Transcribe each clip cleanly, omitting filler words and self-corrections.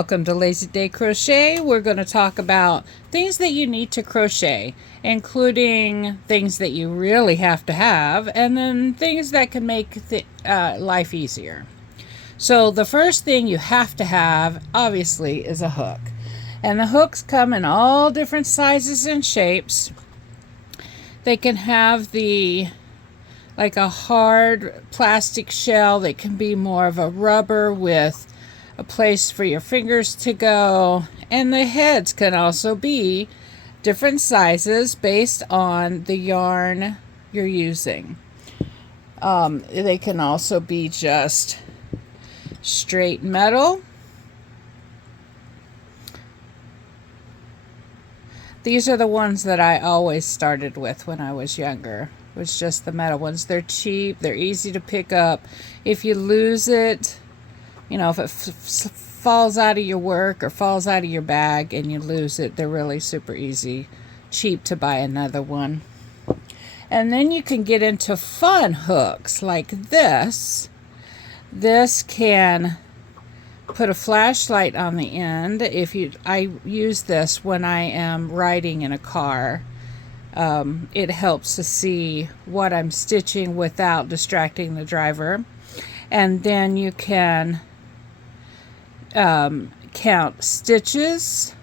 Welcome to Lazy Day Crochet. We're going to talk about things that you need to crochet, including things that you really have to have, and then things that can make life easier. So the first thing you have to have, obviously, is a hook. And the hooks come in all different sizes and shapes. They can have like a hard plastic shell. They can be more of a rubber with a place for your fingers to go. And the heads can also be different sizes based on the yarn you're using. They can also be just straight metal. These are the ones that I always started with when I was younger. It was just the metal ones. They're cheap. They're easy to pick up. If you lose it, if it falls out of your work or falls out of your bag and you lose it, they're really super easy. Cheap to buy another one. And then you can get into fun hooks like this. This can put a flashlight on the end. I use this when I am riding in a car. It helps to see what I'm stitching without distracting the driver. And then you can count stitches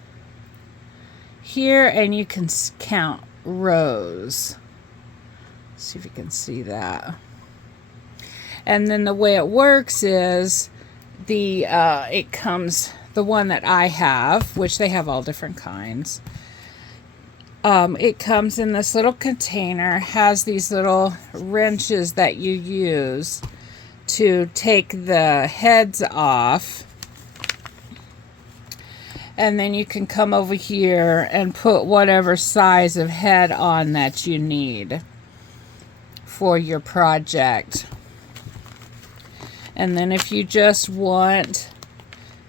here, and you can count rows. Let's see if you can see that. And then the way it works is the one that I have, which they have all different kinds. It comes in this little container, has these little wrenches that you use to take the heads off. And then you can come over here and put whatever size of head on that you need for your project. And then if you just want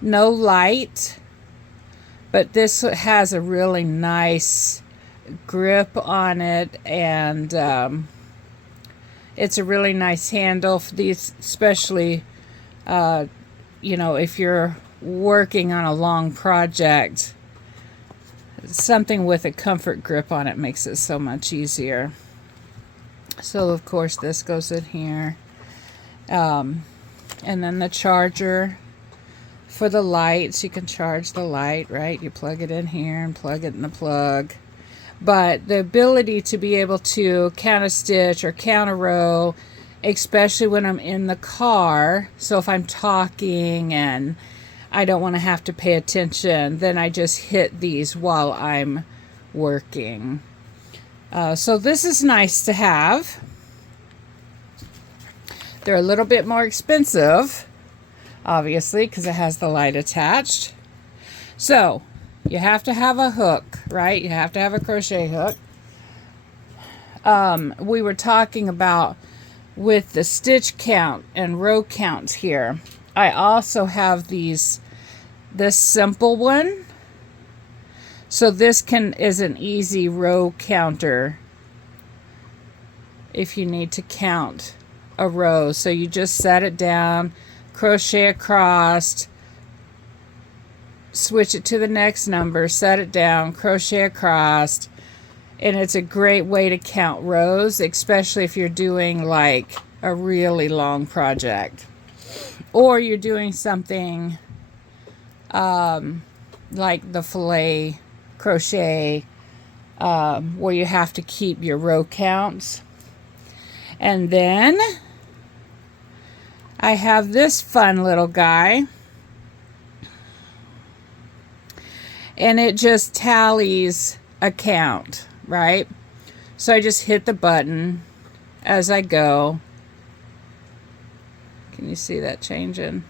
no light, but this has a really nice grip on it, and it's a really nice handle for these, especially if you're working on a long project. Something with a comfort grip on it makes it so much easier. So of course this goes in here, and then the charger for the lights. You can charge the light, right? You plug it in here and plug it in the plug. But the ability to be able to count a stitch or count a row, especially when I'm in the car. So if I'm talking and I don't want to have to pay attention, then I just hit these while I'm working. So this is nice to have. They're a little bit more expensive, obviously, because it has the light attached. So you have to have a hook, right? You have to have a crochet hook. We were talking about with the stitch count and row counts here. I also have this simple one. So this is an easy row counter if you need to count a row. So you just set it down, crochet across, switch it to the next number, set it down, crochet across, and it's a great way to count rows, especially if you're doing like a really long project, or you're doing something like the filet crochet, where you have to keep your row counts. And then I have this fun little guy, and it just tallies a count, right? So I just hit the button as I go. Can you see that changing?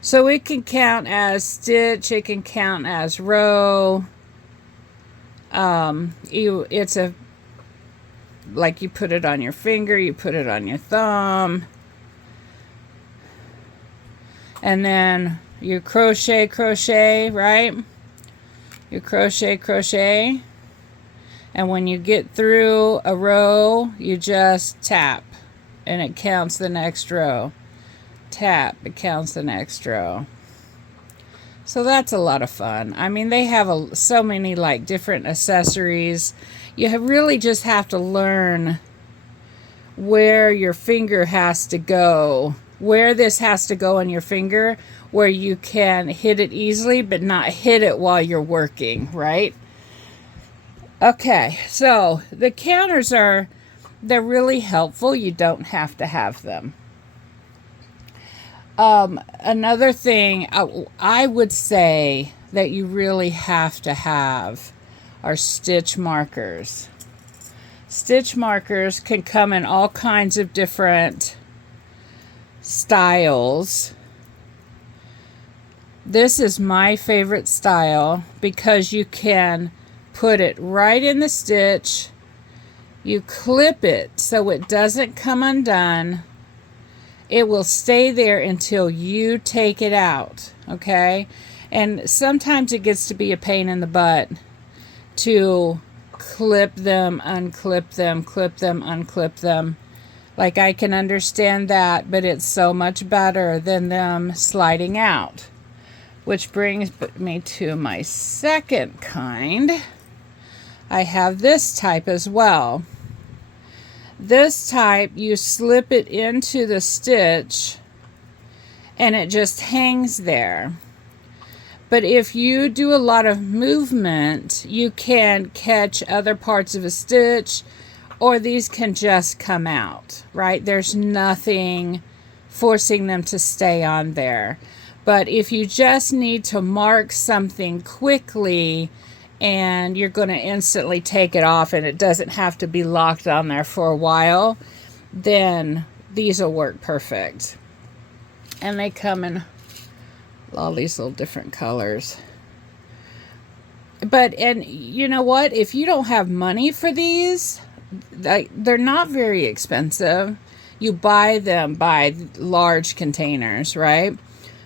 So it can count as stitch, it can count as row. It's like you put it on your finger, you put it on your thumb, and then you crochet, right? You crochet, and when you get through a row, you just tap, and it counts the next row. Tap, it counts the next row. So that's a lot of fun. I mean, they have so many like different accessories. You really just have to learn where your finger has to go, where this has to go on your finger, where you can hit it easily but not hit it while you're working, right? Okay, so the counters they're really helpful. You don't have to have them. Another thing I would say that you really have to have are stitch markers. Stitch markers can come in all kinds of different styles. This is my favorite style because you can put it right in the stitch. You clip it so it doesn't come undone. It will stay there until you take it out, okay? And sometimes it gets to be a pain in the butt to clip them, unclip them, clip them, unclip them. Like, I can understand that, but it's so much better than them sliding out. Which brings me to my second kind. I have this type as well. This type, you slip it into the stitch and it just hangs there. But if you do a lot of movement, you can catch other parts of a stitch, or these can just come out, right? There's nothing forcing them to stay on there. But if you just need to mark something quickly and you're going to instantly take it off and it doesn't have to be locked on there for a while, then these will work perfect. And they come in all these little different colors. But, and you know what? If you don't have money for these, they're not very expensive. You buy them by large containers, right?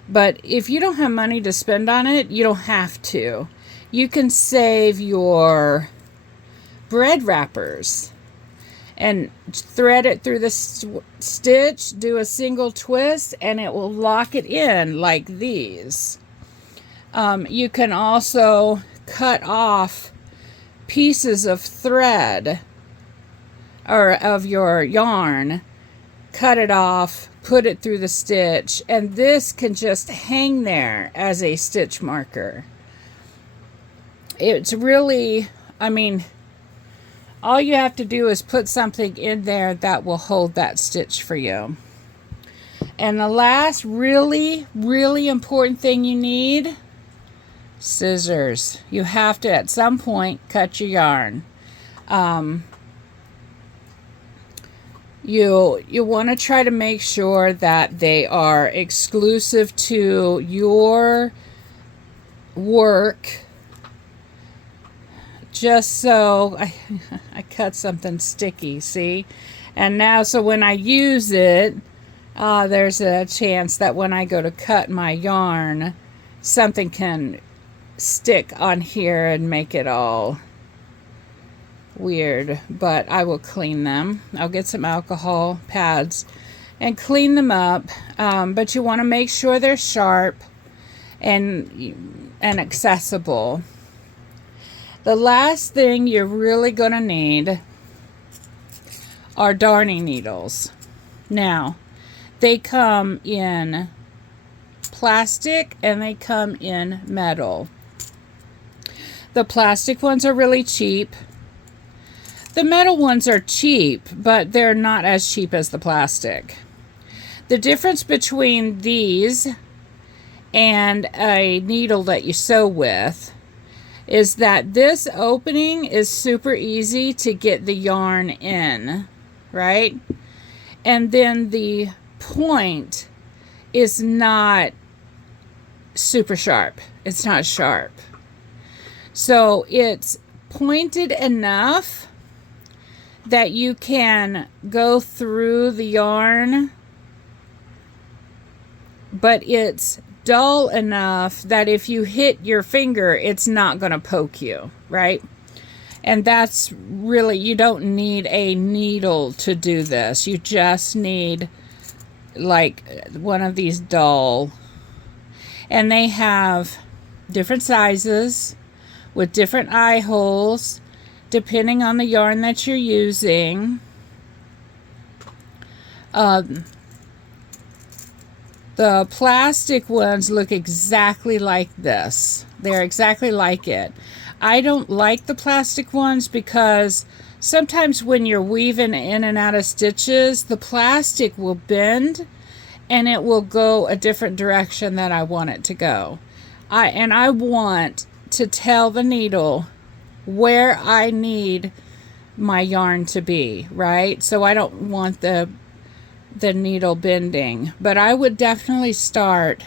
But if you don't have money to spend on it, you don't have to. You can save your bread wrappers and thread it through the stitch, do a single twist, and it will lock it in like these. You can also cut off pieces of thread or of your yarn, cut it off, put it through the stitch, and this can just hang there as a stitch marker. It's really, I mean, all you have to do is put something in there that will hold that stitch for you. And the last really, really important thing you need, scissors. You have to, at some point, cut your yarn. You want to try to make sure that they are exclusive to your work. Just so I cut something sticky, see? And now, so when I use it, there's a chance that when I go to cut my yarn, something can stick on here and make it all weird. But I will clean them. I'll get some alcohol pads and clean them up. But you want to make sure they're sharp and accessible. The last thing you're really going to need are darning needles. Now, they come in plastic and they come in metal. The plastic ones are really cheap. The metal ones are cheap, but they're not as cheap as the plastic. The difference between these and a needle that you sew with is that this opening is super easy to get the yarn in, right? And then the point is not super sharp. It's not sharp. So it's pointed enough that you can go through the yarn, but it's dull enough that if you hit your finger, it's not going to poke you, right? And that's really, you don't need a needle to do this. You just need like one of these dull. And they have different sizes with different eye holes depending on the yarn that you're using. The plastic ones look exactly like this. They're exactly like it. I don't like the plastic ones because sometimes when you're weaving in and out of stitches, the plastic will bend and it will go a different direction than I want it to go. I want to tell the needle where I need my yarn to be, right? So I don't want the needle bending, but I would definitely start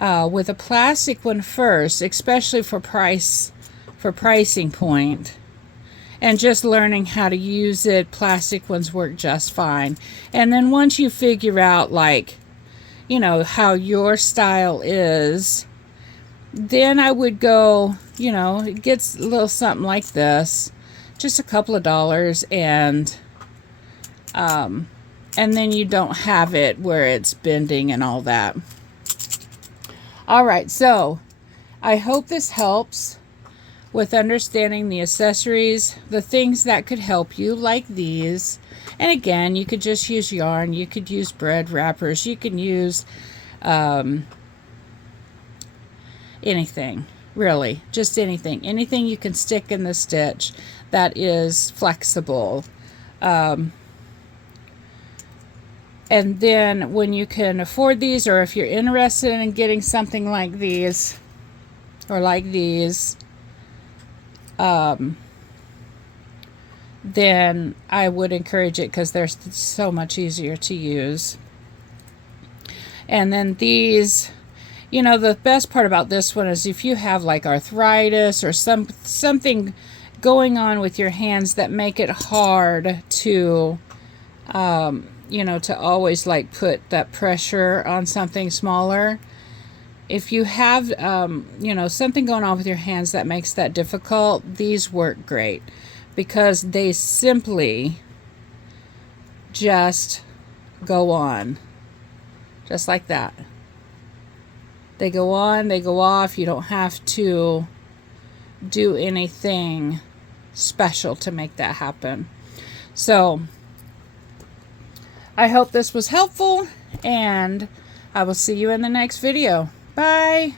with a plastic one first, especially for pricing point, and just learning how to use it. Plastic ones work just fine. And then once you figure out, like, you know, how your style is, then I would go, you know, it gets a little something like this, just a couple of dollars, and then you don't have it where it's bending and all that. All right, so I hope this helps with understanding the accessories, the things that could help you, like these. And again, you could just use yarn, you could use bread wrappers, you can use anything, really, just anything you can stick in the stitch that is flexible. And then when you can afford these, or if you're interested in getting something like these or like these, then I would encourage it because they're so much easier to use. And then these, you know, the best part about this one is if you have like arthritis or something going on with your hands that make it hard to you know, to always like put that pressure on something smaller. If you have, you know, something going on with your hands that makes that difficult, these work great because they simply just go on, just like that. They go on, they go off. You don't have to do anything special to make that happen. So I hope this was helpful, and I will see you in the next video. Bye.